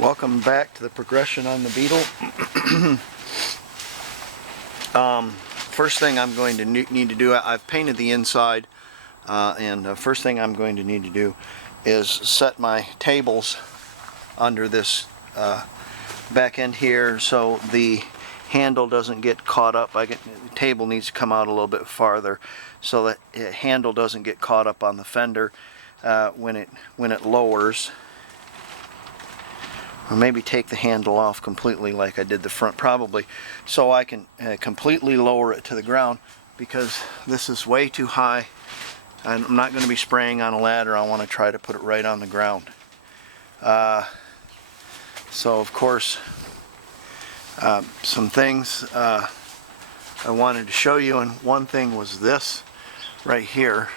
Welcome back to the progression on the Beetle. First thing I'm going to need to do, I've painted the inside, and the first thing I'm going to need to do is set my tables under this back end here so the handle doesn't get caught up. The table needs to come out a little bit farther so that the handle doesn't get caught up on the fender when it lowers. Or maybe take the handle off completely like I did the front, probably, so I can completely lower it to the ground, because this is way too high. I'm not going to be spraying on a ladder. I want to try to put it right on the ground. So of course, some things I wanted to show you, and one thing was this right here,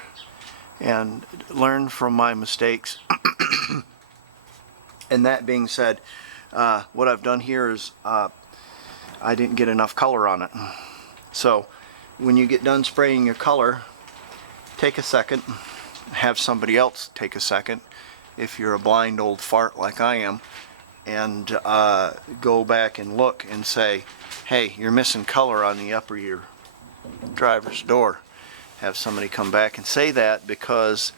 and learn from my mistakes. And that being said, what I've done here is I didn't get enough color on it. So when you get done spraying your color, take a second, have somebody else take a second, if you're a blind old fart like I am, and go back and look and say, hey, you're missing color on the upper of your driver's door. Have somebody come back and say that, because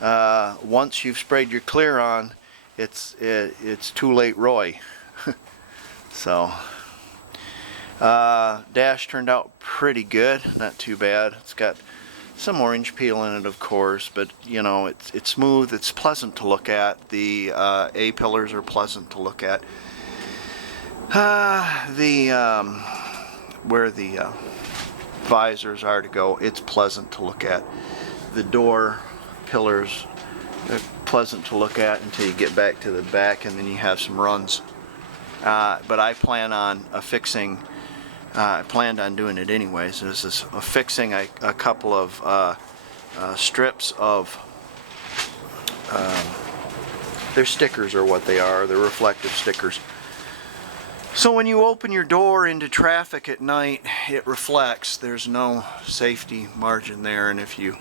once you've sprayed your clear on, it's too late, Roy. So dash turned out pretty good, not too bad. It's got some orange peel in it, of course, but you know, it's smooth, it's pleasant to look at. The A pillars are pleasant to look at. Where the visors are to go, it's pleasant to look at. The door pillars are pleasant to look at until you get back to the back, and then you have some runs. But I plan on I planned on doing it anyways. This is affixing a couple of strips of, they're stickers are what they are. They're reflective stickers. So when you open your door into traffic at night, it reflects. There's no safety margin there, and if you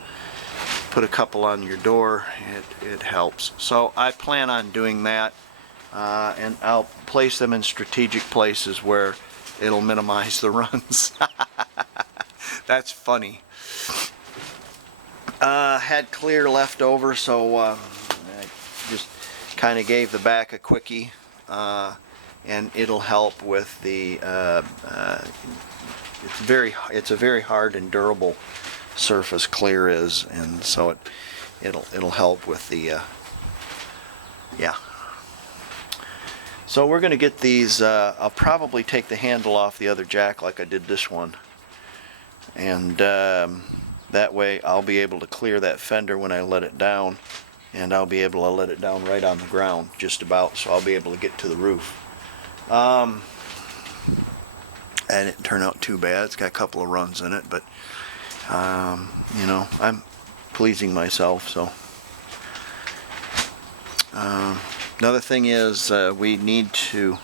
put a couple on your door, it helps. So I plan on doing that, and I'll place them in strategic places where it'll minimize the runs. That's funny. Had clear left over, so I just kind of gave the back a quickie, and it'll help with the it's a very hard and durable surface, clear is, and so it'll help with the yeah. So we're going to get these. I'll probably take the handle off the other jack like I did this one, and that way I'll be able to clear that fender when I let it down, and I'll be able to let it down right on the ground, just about, so I'll be able to get to the roof. And it didn't turn out too bad. It's got a couple of runs in it, but you know, I'm pleasing myself. So another thing is we need to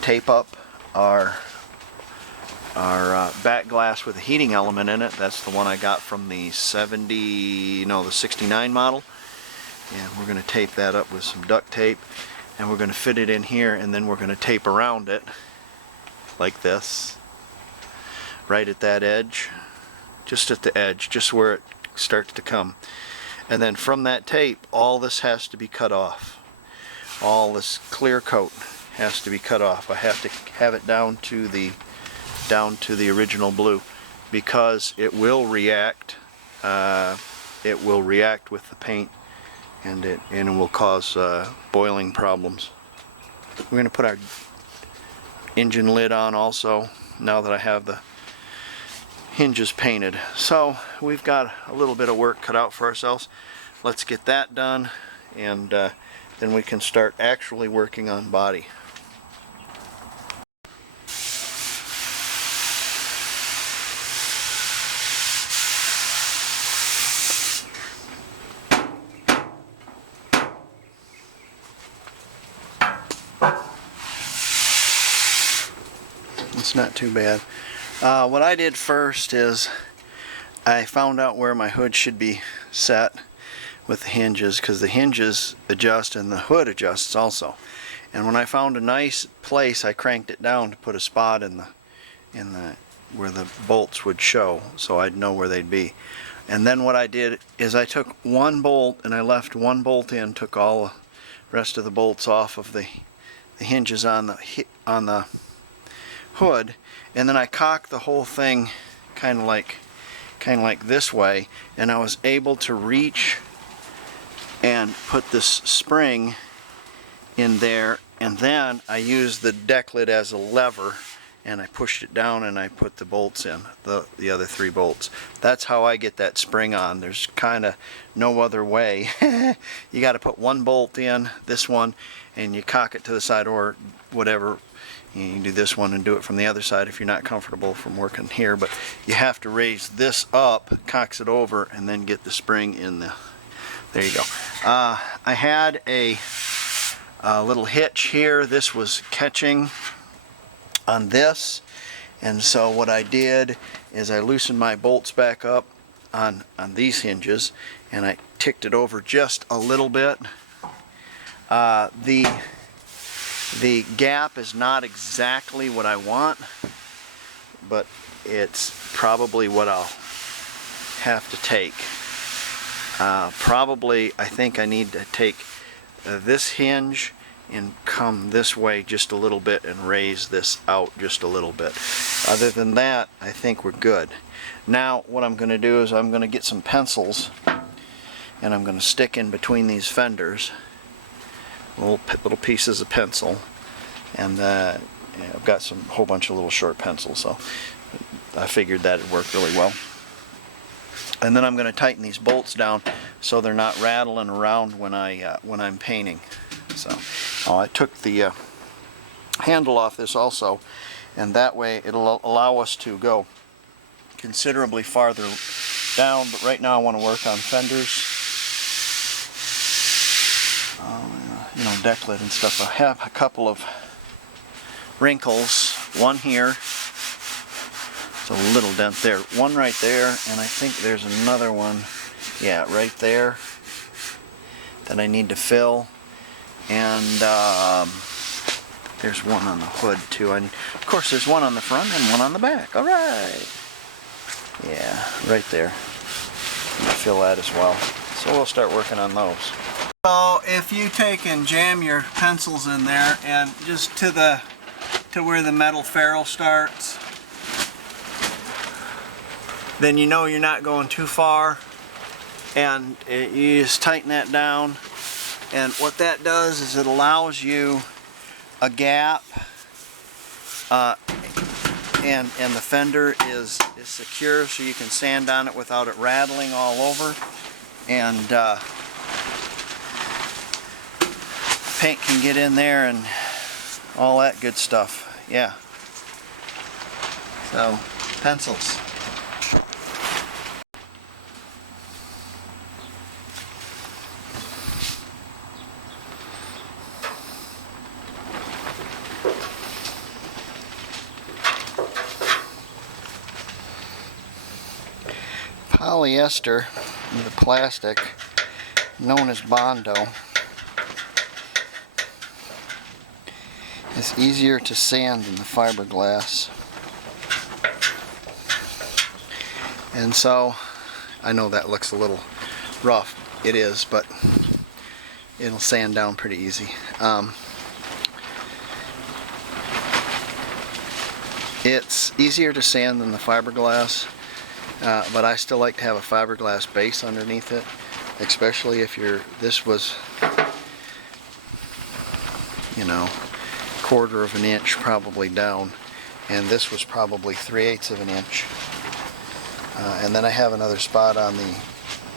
tape up our back glass with a heating element in it. That's the one I got from the 69 model, and we're going to tape that up with some duct tape, and we're going to fit it in here, and then we're going to tape around it like this, right at that edge, just at the edge, just where it starts to come. And then from that tape, all this has to be cut off. All this clear coat has to be cut off. I have to have it down to the original blue, because it will react. It will react with the paint, and it will cause boiling problems. We're going to put our engine lid on also, now that I have the hinges painted. So we've got a little bit of work cut out for ourselves. Let's get that done, and then we can start actually working on body. It's not too bad. What I did first is I found out where my hood should be set with the hinges, because the hinges adjust and the hood adjusts also. And when I found a nice place, I cranked it down to put a spot in the where the bolts would show, so I'd know where they'd be. And then what I did is I took one bolt and I left one bolt in, took all the rest of the bolts off of the hinges on the hood, and then I cocked the whole thing kind of like this way, and I was able to reach and put this spring in there, and then I used the deck lid as a lever and I pushed it down and I put the bolts in, the other 3 bolts. That's how I get that spring on. There's kind of no other way. You got to put one bolt in, this one, and you cock it to the side, or whatever. You can do this one and do it from the other side if you're not comfortable from working here, but you have to raise this up, cocks it over, and then get the spring in the, there you go. I had a little hitch here. This was catching on this, and so what I did is I loosened my bolts back up on these hinges, and I ticked it over just a little bit. The gap is not exactly what I want, but it's probably what I'll have to take. Probably I think I need to take this hinge and come this way just a little bit and raise this out just a little bit. Other than that, I think we're good. Now what I'm going to do is I'm going to get some pencils and I'm going to stick in between these fenders little pieces of pencil, and I've got a whole bunch of little short pencils, so I figured that would work really well. And then I'm going to tighten these bolts down so they're not rattling around when I'm painting. So I took the handle off this also, and that way it'll allow us to go considerably farther down. But right now I want to work on fenders, you know, deck lid and stuff. I have a couple of wrinkles. One here, it's a little dent there. One right there, and I think there's another one, yeah, right there that I need to fill. And there's one on the hood too, and of course there's one on the front and one on the back. All right, yeah, right there. Fill that as well. So we'll start working on those. So if you take and jam your pencils in there and just to where the metal ferrule starts, then you know you're not going too far, and you just tighten that down. And what that does is it allows you a gap, and the fender is secure, so you can sand on it without it rattling all over, and paint can get in there and all that good stuff. Yeah. So pencils. Polyester with a plastic known as Bondo is easier to sand than the fiberglass, and so I know that looks a little rough. It is, but it'll sand down pretty easy. It's easier to sand than the fiberglass. But I still like to have a fiberglass base underneath it, especially if this was, you know, 1/4 of an inch probably down, and this was probably 3/8 of an inch. And then I have another spot on the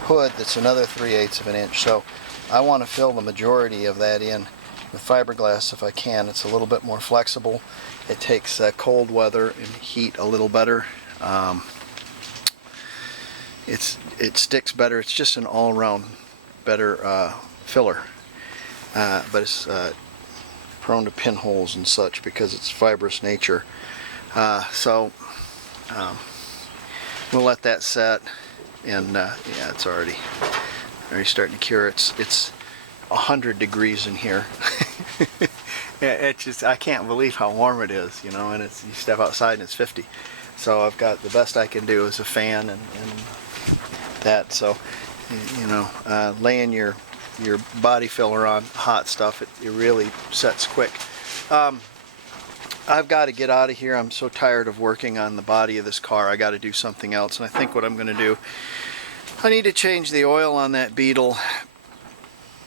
hood that's another 3/8 of an inch. So I want to fill the majority of that in with fiberglass if I can. It's a little bit more flexible. It takes cold weather and heat a little better. It sticks better. It's just an all-around better filler, but it's prone to pinholes and such because it's fibrous nature. So we'll let that set, and yeah, it's already Already starting to cure. It's 100 degrees in here. It just, I can't believe how warm it is, you know, and you step outside and it's 50. So I've got, the best I can do is a fan and that. So, you know, laying your body filler on hot stuff, it really sets quick. I've got to get out of here. I'm so tired of working on the body of this car. I got to do something else, and I think what I'm going to do, I need to change the oil on that Beetle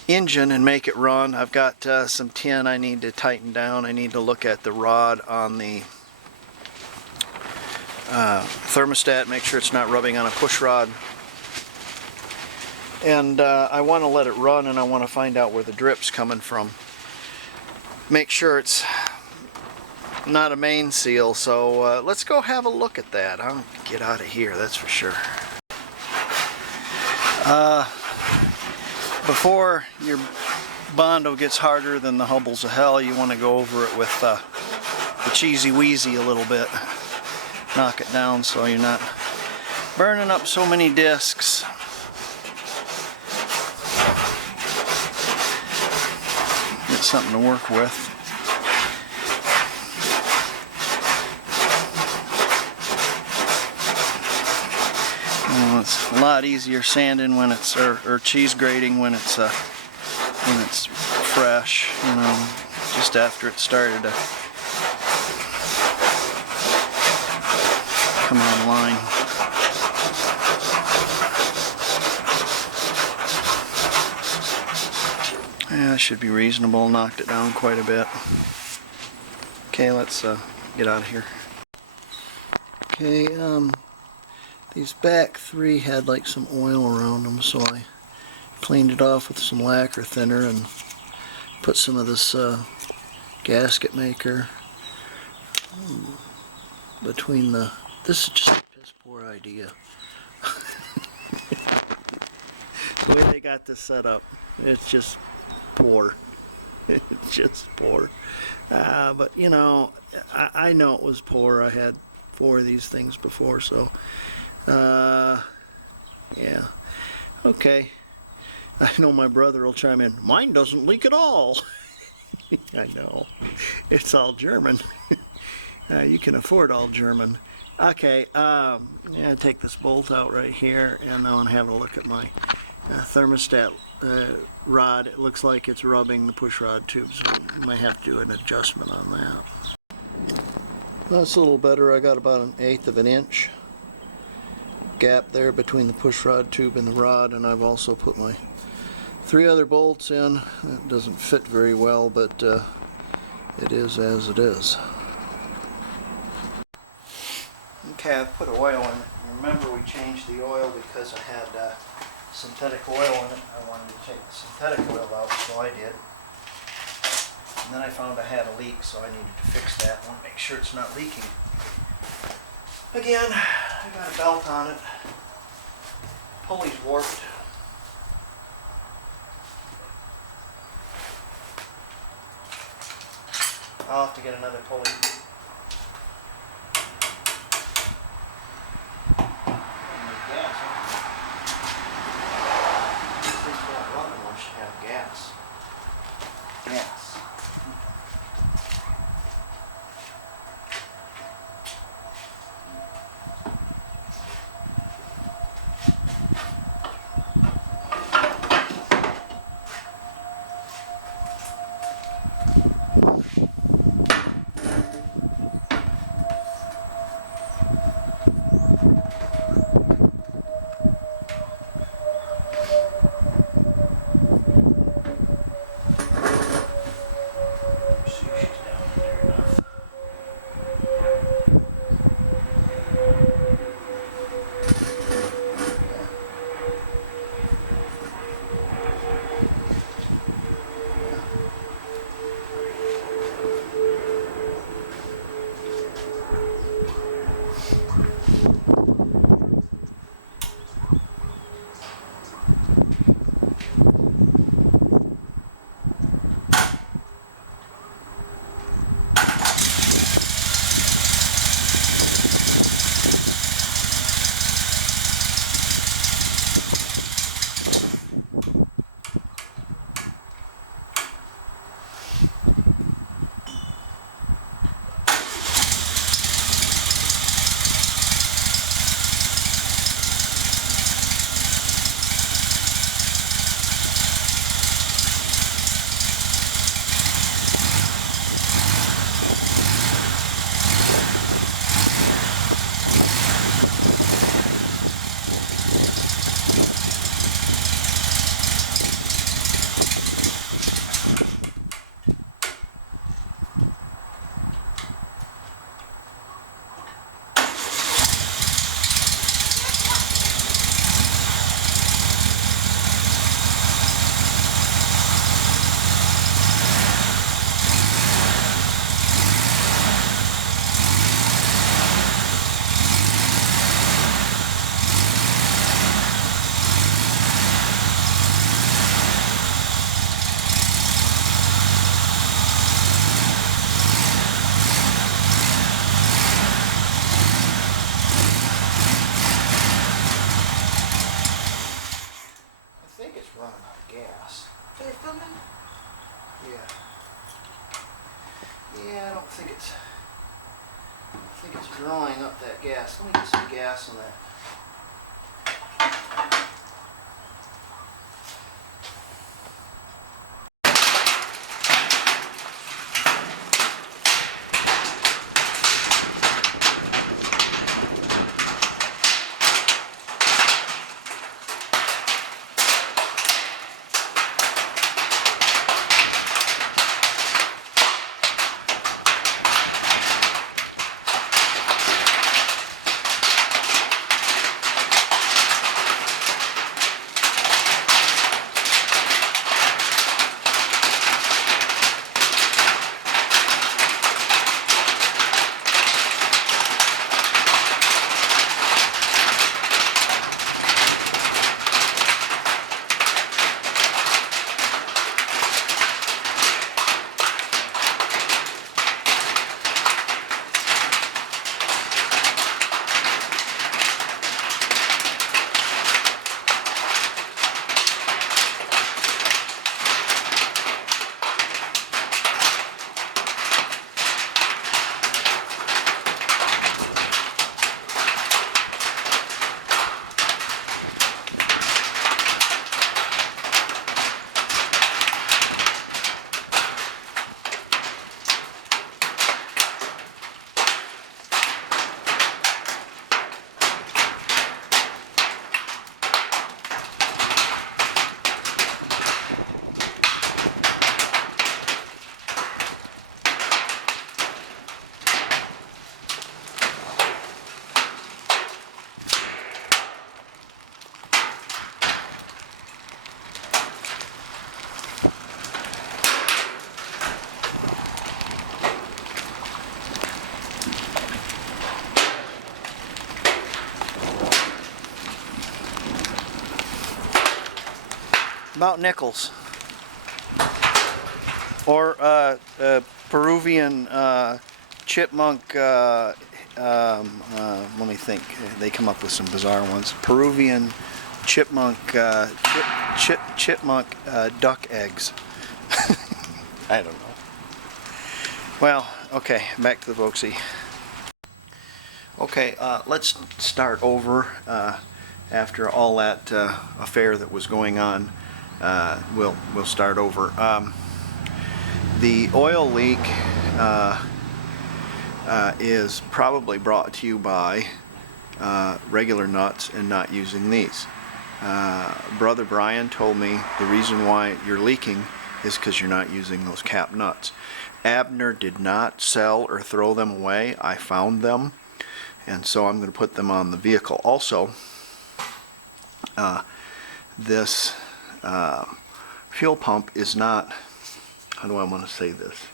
engine and make it run. I've got some tin I need to tighten down. I need to look at the rod on the thermostat, make sure it's not rubbing on a push rod. And I want to let it run, and I want to find out where the drip's coming from. Make sure it's not a main seal, so let's go have a look at that. I'll get out of here, that's for sure. Before your Bondo gets harder than the hubbles of hell, you want to go over it with the cheesy wheezy a little bit. Knock it down so you're not burning up so many discs. Get something to work with. It's a lot easier sanding when it's or cheese grating when it's fresh, you know, just after it started to come online. Yeah, that should be reasonable. Knocked it down quite a bit. Okay, let's get out of here. Okay, these back three had like some oil around them, so I cleaned it off with some lacquer thinner and put some of this gasket maker between the... This is just a piss poor idea. The way they got this set up, it's just poor. It's just poor. But you know, I know it was poor. I had 4 of these things before, so yeah. Okay. I know my brother will chime in. Mine doesn't leak at all. I know. It's all German. You can afford all German. Okay. Yeah, take this bolt out right here, and now I'm having a look at my thermostat rod. It looks like it's rubbing the push rod tube, so I might have to do an adjustment on that. That's a little better. I got about 1/8 of an inch gap there between the push rod tube and the rod, and I've also put my 3 other bolts in. It doesn't fit very well, but it is as it is. Okay, I've put oil in it. Remember, we changed the oil because I had synthetic oil in it. I wanted to take the synthetic oil out, so I did. And then I found I had a leak, so I needed to fix that. I want to make sure it's not leaking. Again, I got a belt on it. Pulley's warped. I'll have to get another pulley. Gas, huh? These things don't run unless you have gas. Gas. gas. Are they filming? Yeah. Yeah, I don't think it's drawing up that gas. Let me get some gas on that. About nickels. Or Peruvian chipmunk, let me think, they come up with some bizarre ones. Peruvian chipmunk, chipmunk duck eggs. I don't know. Well, okay, back to the Voxy. Okay, let's start over after all that affair that was going on. We'll start over. The oil leak is probably brought to you by regular nuts and not using these. Brother Brian told me the reason why you're leaking is because you're not using those cap nuts. Abner did not sell or throw them away. I found them, and so I'm going to put them on the vehicle. Also, this fuel pump is not, how do I want to say this,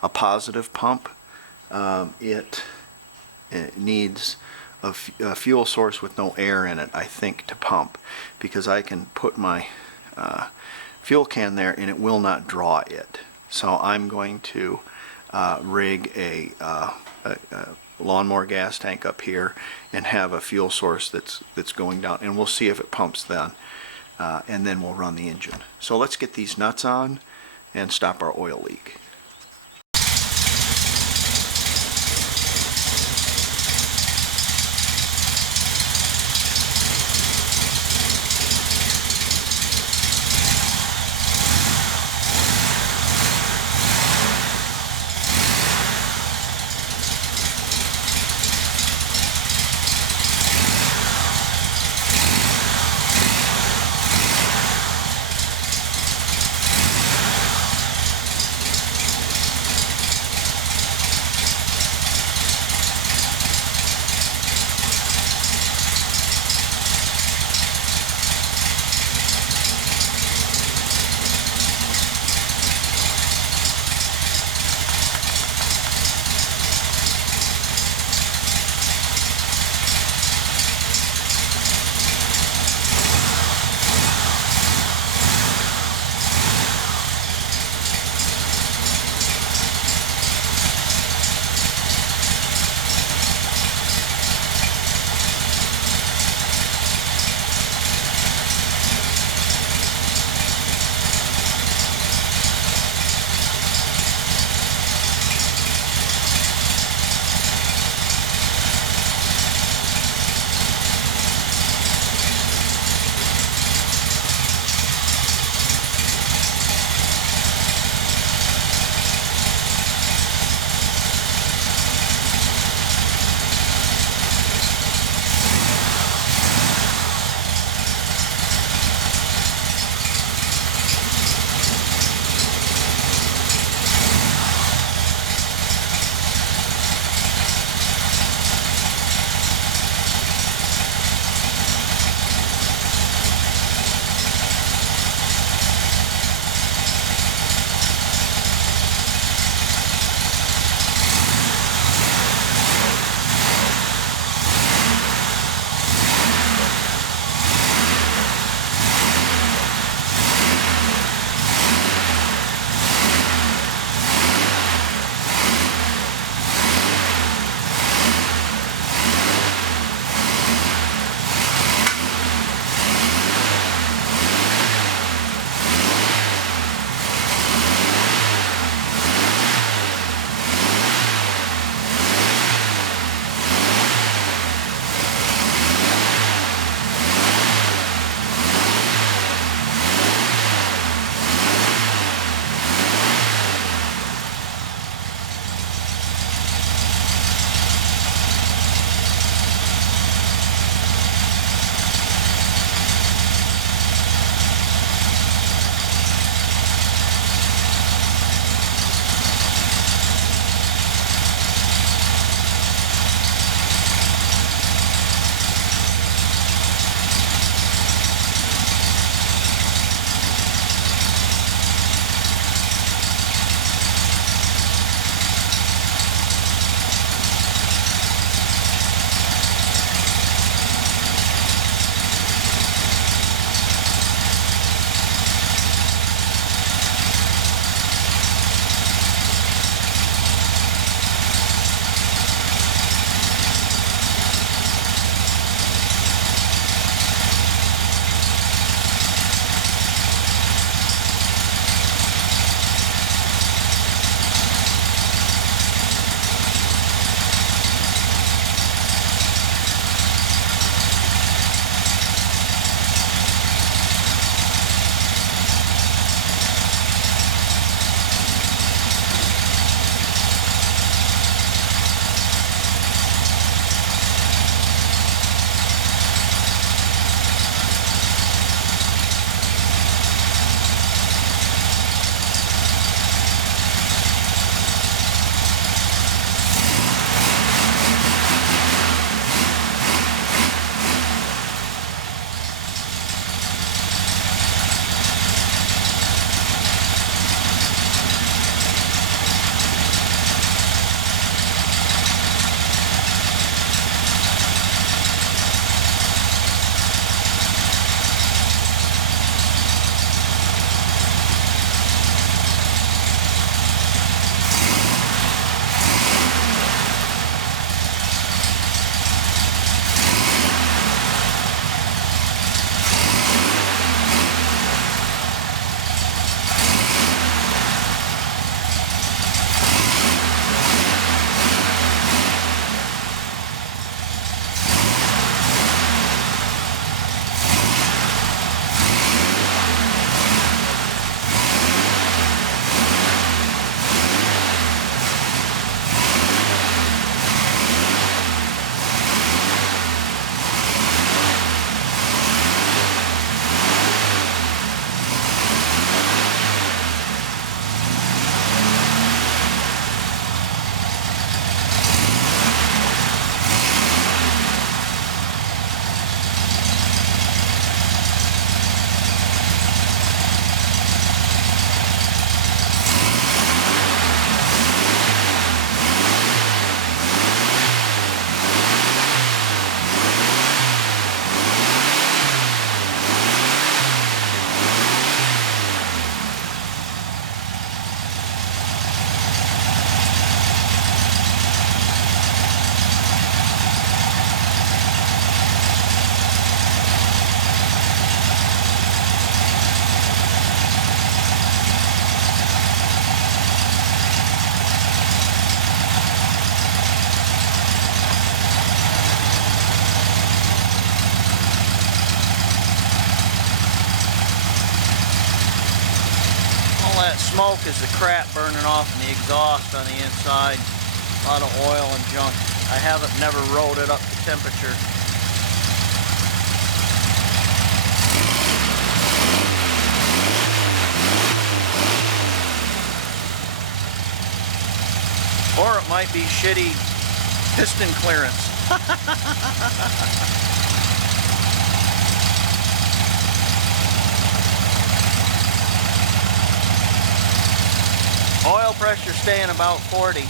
a positive pump. It needs a fuel source with no air in it, I think, to pump, because I can put my fuel can there and it will not draw it. So I'm going to rig a lawnmower gas tank up here and have a fuel source that's going down, and we'll see if it pumps then, and then we'll run the engine. So let's get these nuts on and stop our oil leak. that smoke is the crap burning off in the exhaust on the inside. A lot of oil and junk. I haven't never rolled it up to temperature. Or it might be shitty piston clearance. Oil pressure staying about 40.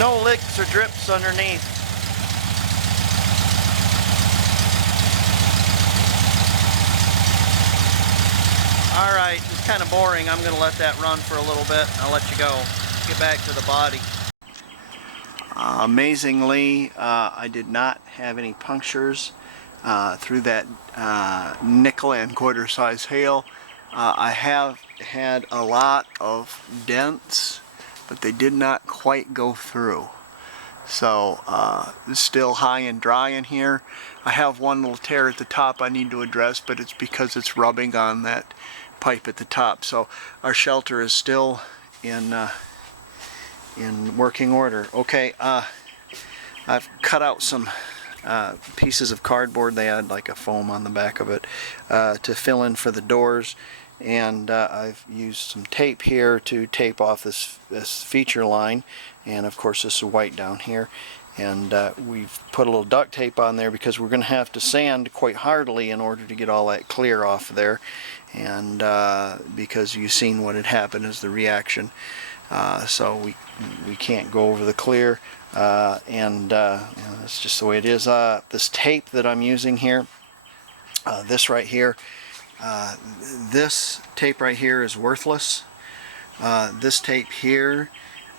No licks or drips underneath. Alright, it's kind of boring. I'm going to let that run for a little bit. I'll let you go. Get back to the body. Amazingly, I did not have any punctures through that nickel and quarter size hail. I have had a lot of dents, but they did not quite go through. So it's still high and dry in here. I have one little tear at the top I need to address, but it's because it's rubbing on that pipe at the top. So our shelter is still in working order. Okay, I've cut out some pieces of cardboard. They had like a foam on the back of it to fill in for the doors, and I've used some tape here to tape off this feature line, and of course this is white down here, and we've put a little duct tape on there because we're going to have to sand quite hardly in order to get all that clear off there, and because you've seen what had happened as the reaction, so we can't go over the clear, and that's just the way it is. This tape that I'm using here, this right here, this tape right here is worthless. This tape here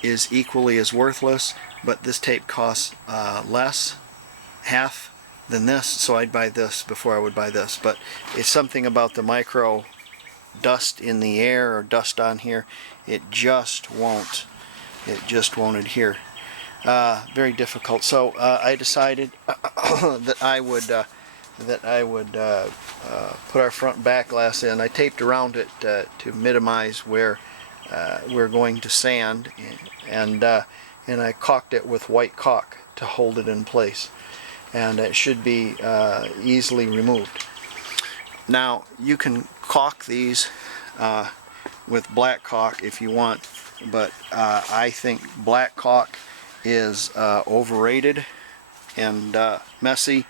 is equally as worthless, but this tape costs less, half than this, so I'd buy this before I would buy this. But it's something about the micro dust in the air or dust on here, it just won't adhere. Very difficult. So I decided that I would put our front back glass in. I taped around it to minimize where we're going to sand, and I caulked it with white caulk to hold it in place, and it should be easily removed. Now you can caulk these with black caulk if you want, but I think black caulk is overrated and messy,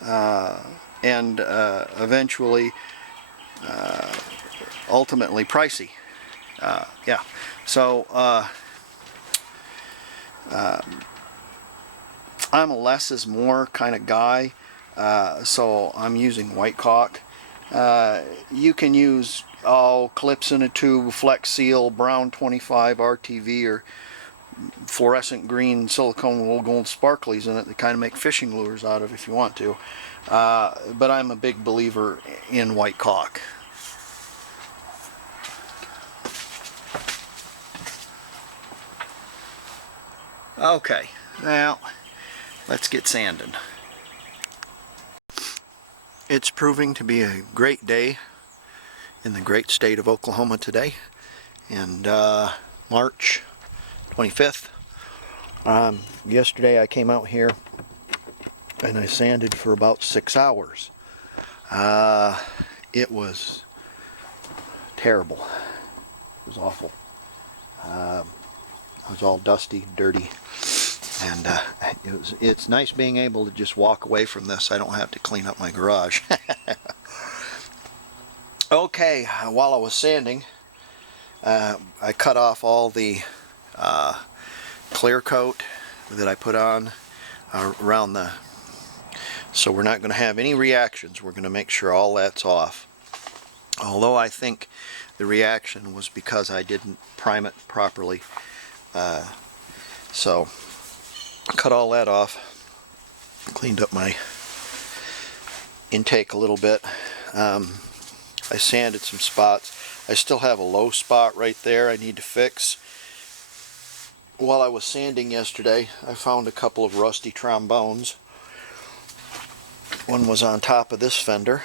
and eventually ultimately pricey. Yeah, so I'm a less is more kind of guy, so I'm using white caulk. You can use clips in a tube, Flex Seal, Brown 25 RTV, or fluorescent green silicone with little gold sparklies in it that kind of make fishing lures out of if you want to. But I'm a big believer in white caulk. Okay, now let's get sanding. It's proving to be a great day in the great state of Oklahoma today, and March 25th. Yesterday I came out here and I sanded for about 6 hours. It was terrible. It was awful. I was all dusty, dirty, and it's nice being able to just walk away from this. I don't have to clean up my garage. Okay, while I was sanding, I cut off all the clear coat that I put on around the, so we're not going to have any reactions. We're going to make sure all that's off. Although I think the reaction was because I didn't prime it properly. So cut all that off, cleaned up my intake a little bit. I sanded some spots. I still have a low spot right there I need to fix. While I was sanding yesterday, I found a couple of rusty trombones. One was on top of this fender,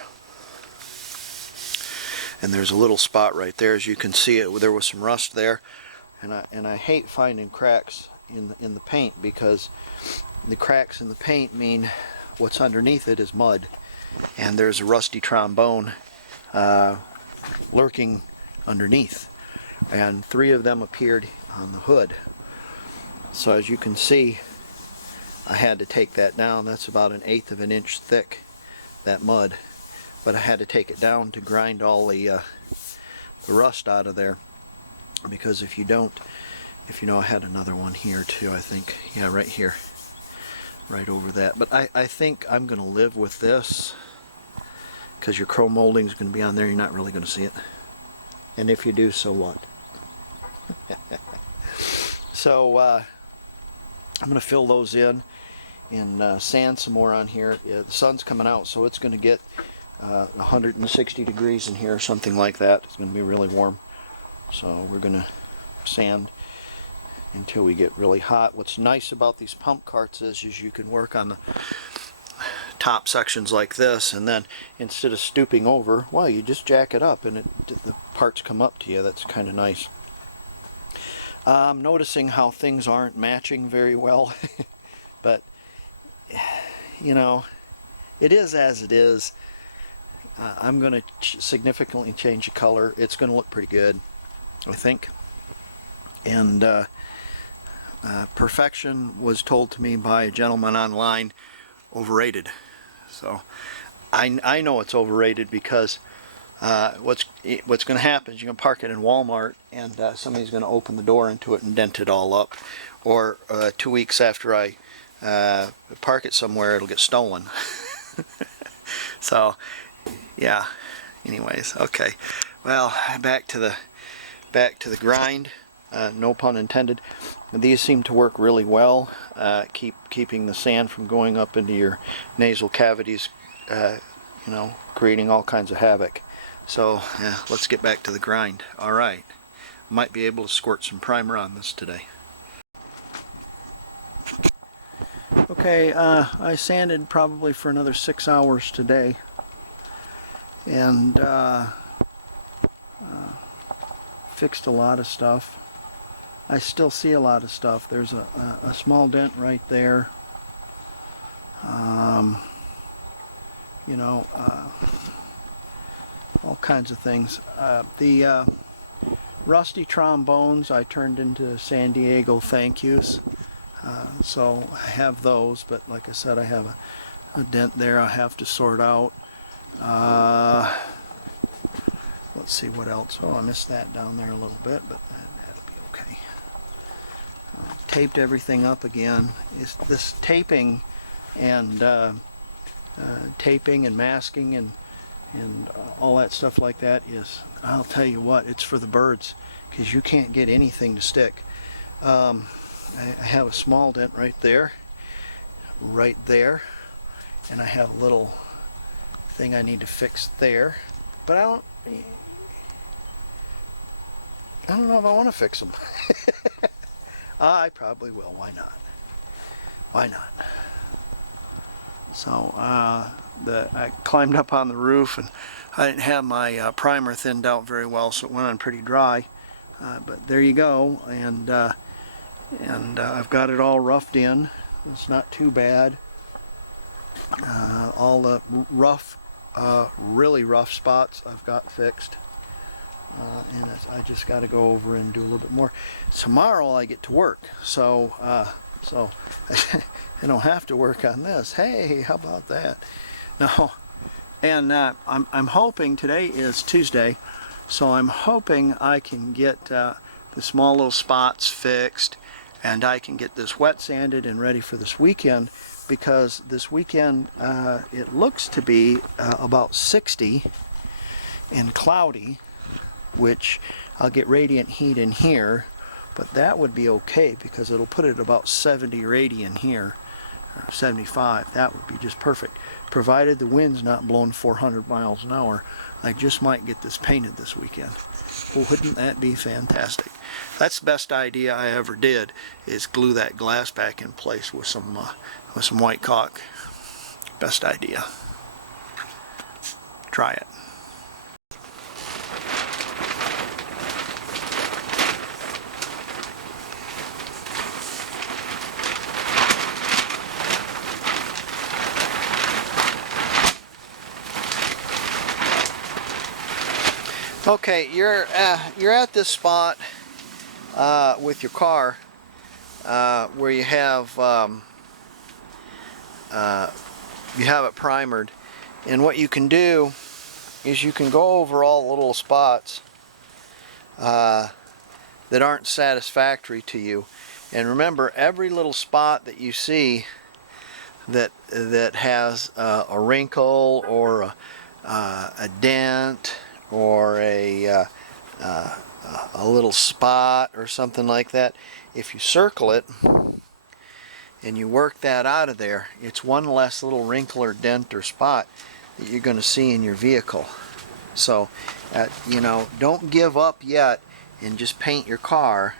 and there's a little spot right there. As you can see, there was some rust there, and I hate finding cracks in the paint, because the cracks in the paint mean what's underneath it is mud, and there's a rusty trombone lurking underneath, and 3 of them appeared on the hood. So as you can see, I had to take that down. That's about 1/8 of an inch thick, that mud, but I had to take it down to grind all the rust out of there, because if you don't, I had another one here too, I think, yeah, right here, right over that. But I think I'm going to live with this, because your chrome molding is going to be on there. You're not really going to see it, and if you do, so what? So I'm going to fill those in and sand some more on here. The sun's coming out, so it's going to get 160 degrees in here, or something like that. It's going to be really warm, so we're going to sand until we get really hot. What's nice about these pump carts is you can work on the top sections like this, and then instead of stooping over, well, you just jack it up and the parts come up to you. That's kind of nice. I'm noticing how things aren't matching very well, but it is as it is. I'm going to significantly change the color. It's going to look pretty good, I think. And perfection was told to me by a gentleman online, overrated. So I know it's overrated, because what's going to happen is you're going to park it in Walmart, and somebody's going to open the door into it and dent it all up. Or 2 weeks after I park it somewhere, it'll get stolen. So yeah, anyways, okay, well, back to the grind, no pun intended. These seem to work really well, keeping the sand from going up into your nasal cavities, creating all kinds of havoc. So yeah, let's get back to the grind. All right, might be able to squirt some primer on this today. Okay, I sanded probably for another 6 hours today, and fixed a lot of stuff. I still see a lot of stuff. There's a small dent right there. All kinds of things. The rusty trombones I turned into San Diego thank yous. So I have those, but like I said, I have a dent there I have to sort out. Let's see what else. Oh, I missed that down there a little bit, but that'll be okay. Taped everything up again. This taping and masking and all that stuff like that is, I'll tell you what, it's for the birds, because you can't get anything to stick. I have a small dent right there, and I have a little thing I need to fix there, but I don't know if I want to fix them. I probably will. Why not? Why not? So I climbed up on the roof, and I didn't have my primer thinned out very well, so it went on pretty dry. But there you go, and I've got it all roughed in. It's not too bad. All the really rough spots I've got fixed. And I just got to go over and do a little bit more. Tomorrow I get to work, so I don't have to work on this. Hey, how about that? No, and I'm hoping, today is Tuesday, so I'm hoping I can get the small little spots fixed, and I can get this wet sanded and ready for this weekend, because this weekend it looks to be about 60 and cloudy, which I'll get radiant heat in here, but that would be okay because it'll put it about 70 or 80 in here, 75. That would be just perfect. Provided the wind's not blowing 400 miles an hour, I just might get this painted this weekend. Well, wouldn't that be fantastic? That's the best idea I ever did, is glue that glass back in place with some white caulk. Best idea. Try it. Okay, you're at this spot with your car where you have it primered, and what you can do is you can go over all the little spots that aren't satisfactory to you, and remember, every little spot that you see that has a wrinkle or a dent or a little spot or something like that, if you circle it and you work that out of there, it's one less little wrinkle or dent or spot that you're going to see in your vehicle. So you know, don't give up yet and just paint your car.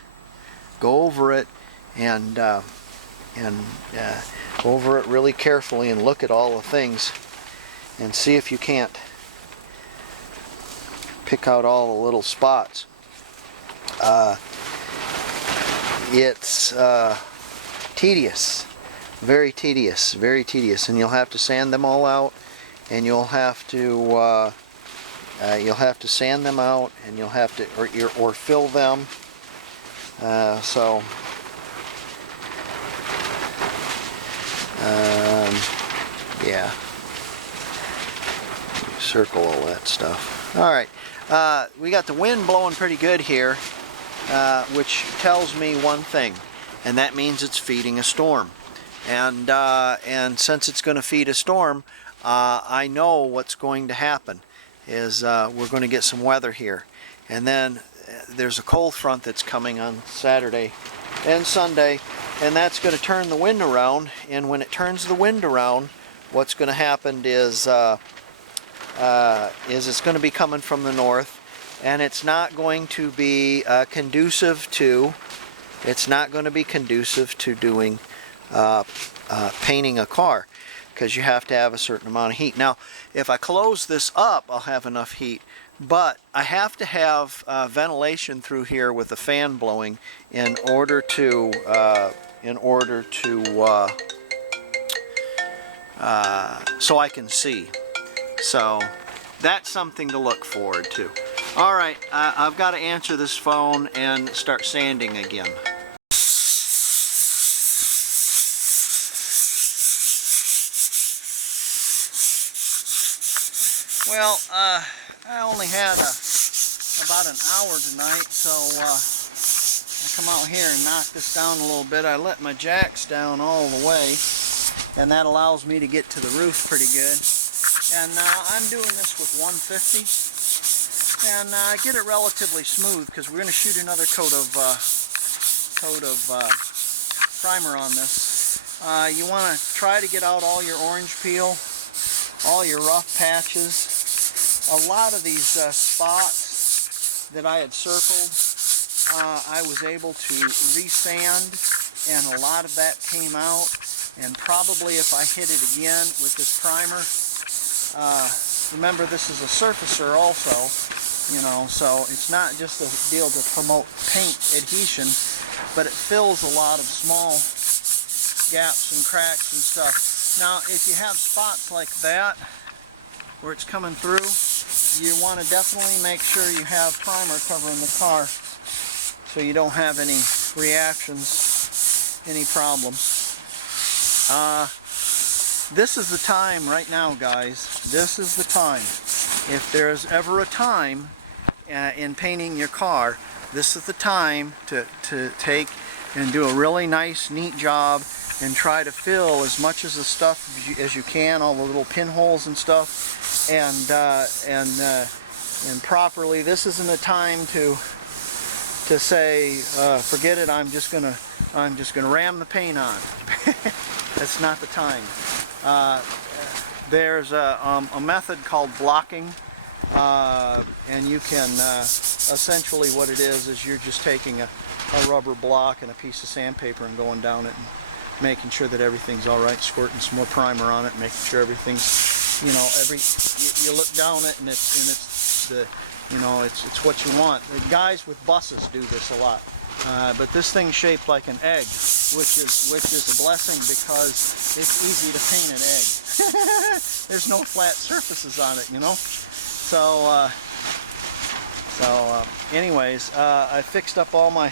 Go over it and go over it really carefully and look at all the things and see if you can't pick out all the little spots. It's tedious, very tedious, and you'll have to sand them all out, and you'll have to sand them out, and you'll have to or fill them. Yeah, circle all that stuff. All right. We got the wind blowing pretty good here, which tells me one thing, and that means it's feeding a storm. And since it's going to feed a storm, I know what's going to happen is we're going to get some weather here, and then there's a cold front that's coming on Saturday and Sunday, and that's going to turn the wind around. And when it turns the wind around, what's going to happen is it's going to be coming from the north, and it's not going to be conducive to doing painting a car, because you have to have a certain amount of heat. Now, if I close this up, I'll have enough heat, but I have to have ventilation through here with the fan blowing in order to so I can see. So that's something to look forward to. All right, I've got to answer this phone and start sanding again. Well, I only had about an hour tonight, so I come out here and knock this down a little bit. I let my jacks down all the way, and that allows me to get to the roof pretty good. And I'm doing this with 150, and get it relatively smooth, because we're going to shoot another coat of primer on this. You want to try to get out all your orange peel, all your rough patches. A lot of these spots that I had circled, I was able to resand, and a lot of that came out. And probably if I hit it again with this primer, remember this is a surfacer also, you know, so it's not just a deal to promote paint adhesion, but it fills a lot of small gaps and cracks and stuff. Now, if you have spots like that where it's coming through, you want to definitely make sure you have primer covering the car so you don't have any reactions, any problems. This is the time right now, guys. This is the time. If there's ever a time in painting your car, this is the time to take and do a really nice, neat job and try to fill as much of the stuff as you can, all the little pinholes and stuff, and properly. This isn't a time to say, forget it. I'm just gonna ram the paint on. it's not the time. There's a method called blocking, and you can essentially what it is you're just taking a rubber block and a piece of sandpaper and going down it and making sure that everything's all right, squirting some more primer on it, making sure everything's, you know, you look down it and it's the, you know, it's what you want. The guys with buses do this a lot, but this thing's shaped like an egg, which is a blessing because it's easy to paint an egg. There's no flat surfaces on it, you know. So anyways, I fixed up all my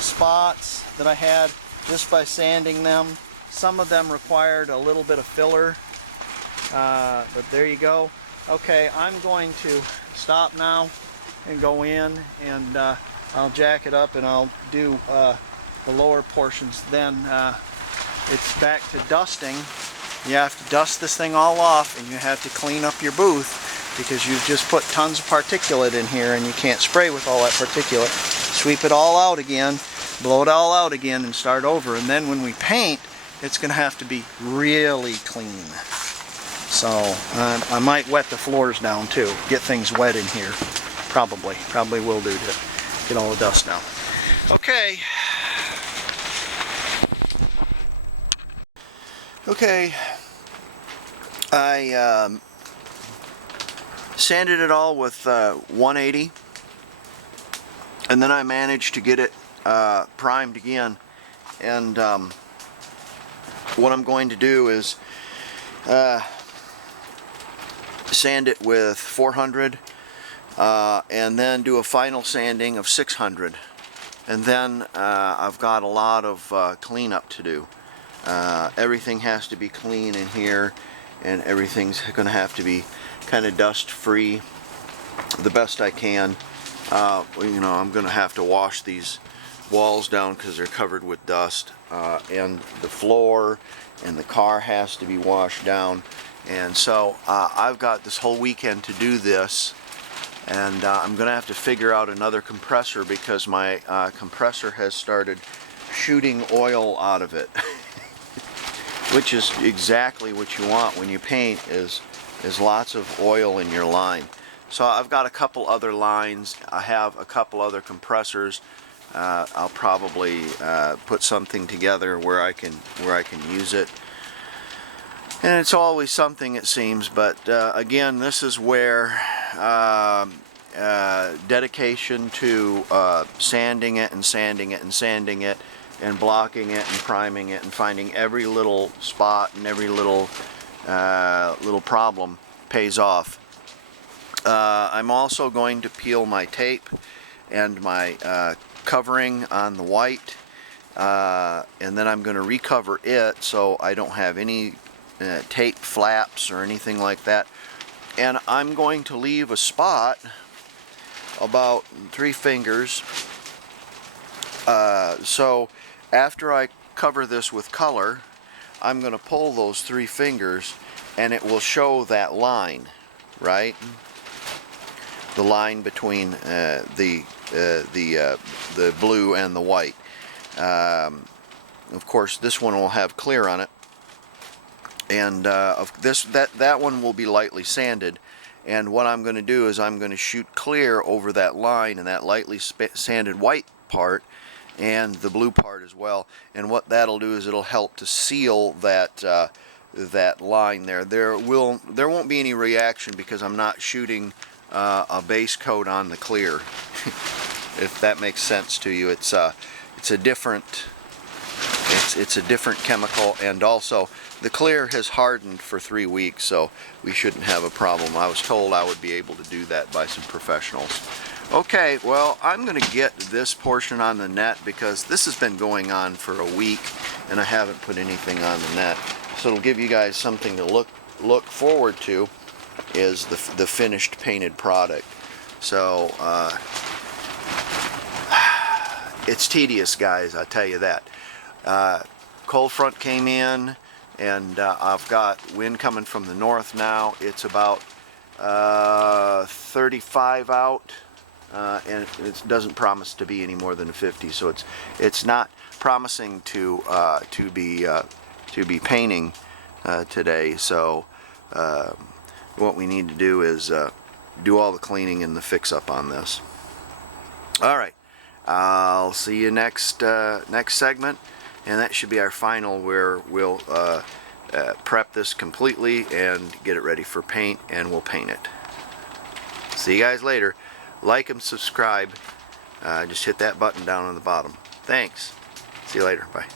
spots that I had just by sanding them. Some of them required a little bit of filler, but there you go. Okay, I'm going to stop now and go in, and I'll jack it up and I'll do the lower portions. Then it's back to dusting. You have to dust this thing all off, and you have to clean up your booth because you've just put tons of particulate in here and you can't spray with all that particulate. Sweep it all out again, blow it all out again, and start over. And then when we paint, it's going to have to be really clean. So I might wet the floors down too, get things wet in here. Probably will do to get all the dust down. Okay. I sanded it all with 180, and then I managed to get it primed again. And what I'm going to do is sand it with 400, and then do a final sanding of 600, and then I've got a lot of cleanup to do. Everything has to be clean in here, and everything's going to have to be kind of dust free the best I can. You know, I'm going to have to wash these walls down because they're covered with dust, and the floor and the car has to be washed down. And so I've got this whole weekend to do this, and I'm going to have to figure out another compressor because my compressor has started shooting oil out of it. Which is exactly what you want when you paint, is lots of oil in your line. So I've got a couple other lines. I have a couple other compressors. I'll probably put something together where I can use it. And it's always something, it seems. But again, this is where dedication to sanding it and sanding it and sanding it, and blocking it and priming it and finding every little spot and every little problem pays off. I'm also going to peel my tape and my covering on the white, and then I'm going to recover it so I don't have any tape flaps or anything like that. And I'm going to leave a spot about 3 fingers. So after I cover this with color, I'm going to pull those 3 fingers and it will show that line, right? The line between the blue and the white. Of course, this one will have clear on it, and that one will be lightly sanded. And what I'm going to do is I'm going to shoot clear over that line and that lightly sanded white part, and the blue part as well. And what that'll do is it'll help to seal that that line there. There won't be any reaction because I'm not shooting a base coat on the clear. If that makes sense to you, it's a different chemical, and also the clear has hardened for 3 weeks, so we shouldn't have a problem. I was told I would be able to do that by some professionals. Okay, well, I'm going to get this portion on the net because this has been going on for a week and I haven't put anything on the net. So it'll give you guys something to look forward to, is the finished painted product. So it's tedious, guys, I tell you that. Cold front came in, and I've got wind coming from the north now. It's about 35 out, and it doesn't promise to be any more than 50, so it's not promising to be to be painting today, so what we need to do is do all the cleaning and the fix up on this. Alright, I'll see you next segment, and that should be our final, where we'll prep this completely and get it ready for paint, and we'll paint it. See you guys later. Like and subscribe. Just hit that button down on the bottom. Thanks. See you later. Bye.